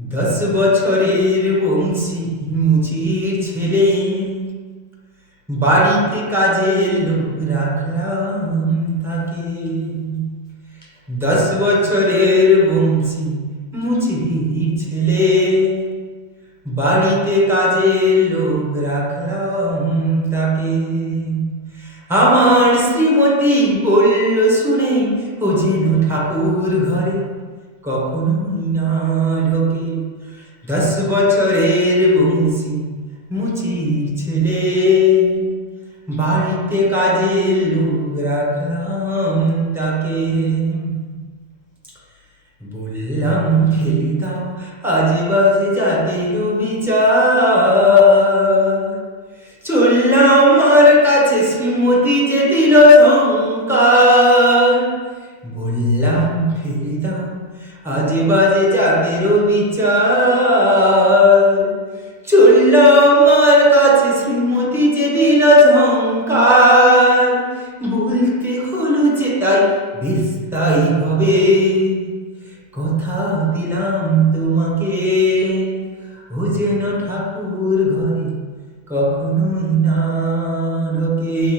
10 বছরের বংশী মুচির ছেলে, বাড়িতে কাজের লোক রাখলাম তাকে। 10 বছরের বংশী মুচির ছেলে, বাড়িতে কাজের লোক রাখলাম তাকে। আমার শ্রীমতী বলল শুনে, ও যেন ঠাকুর ঘরে কখনোই না ঢোকে। 10 বছরের বংশী মুচির ছেলে, বাড়িতে কাজের লোক রাখলাম তাকে। বললাম ফেলে দাও আজে বাজে জাতের বিচার, চললাম আর কাছে শ্রীমতী যে দিল ঝংকার। বললাম ফেলে দাও আজে বাজে জাতের বিচার, চললাম আর কাছে শ্রীমতী যে দিল ঝংকার। বলতে হলো যে তাই বেশ তাই হবে, কথা দিলাম তোমাকে, ও যেন ঠাকুর ঘরে কখনোই না ঢোকে।